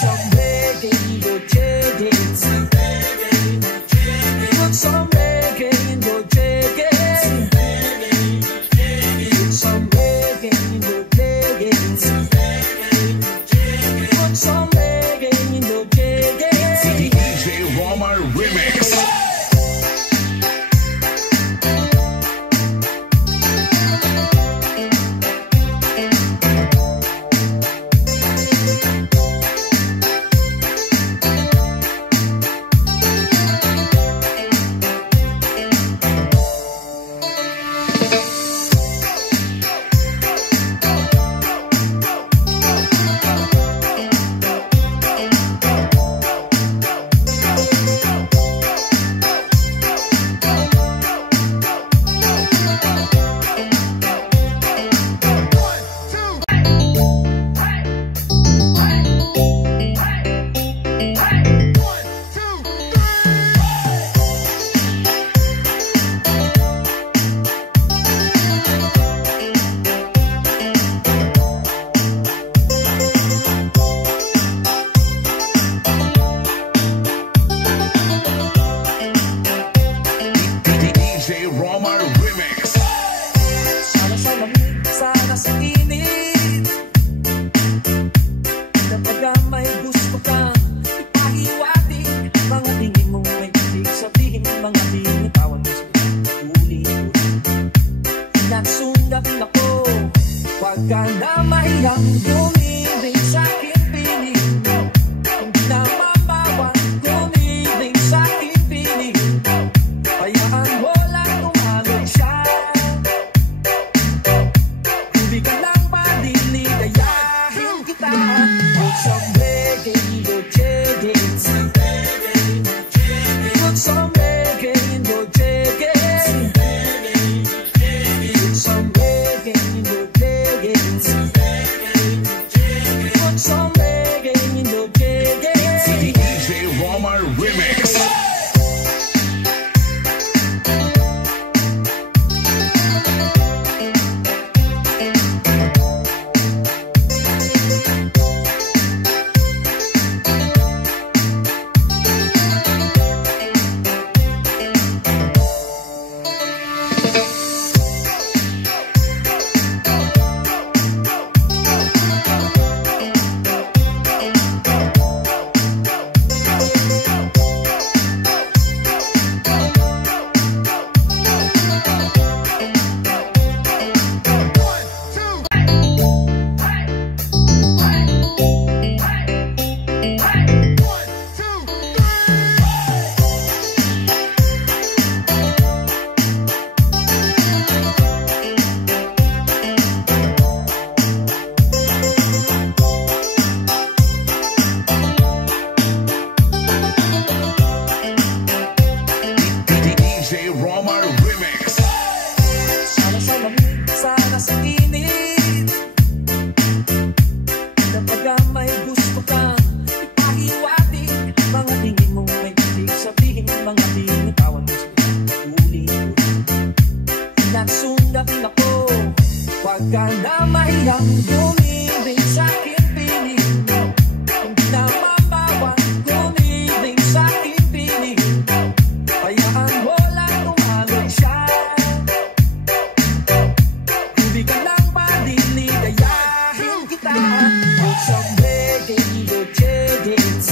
some reggae in your jeggings. Put some reggae in your jeggings. Put some reggae in your jeggings. Put some reggae in your jeggings. DJ Romar Remix. DJ Romar Remix. Sana sa lamig, sana sa init. Kapag may gusto kang ipahiwatig, mga tingin mong may ibig sabihin, mga binitawan mo sa ulit. Nagsundapin ako, huwag ka na mahiyang dumibig sa akin piling. Hindi na mabawang dumibig sa akin piling. Hayaan mo lang tumalog siya. Hindi ka lang padiligayahin kita. Put some reggae in your jeggings. Put some reggae in your jeggings. Put some reggae in your jeggings. Put some reggae in your jeggings. DJ Romar Remix. DJ Romar Remix. Sana sa lamig, sana sa init. Kapag may gusto kang ipahiwatig, mga tingin mong may ibig sabihin, mga binitawan mo sa ulit. Nagsundapin ako, huwag ka na mahiyang dumibig sa akin piling. Hindi na mabawang dumibig sa akin piling. Hayaan mo lang tumalog siya. Hindi ka lang padiligayahin kita. Put some reggae in your jeggings.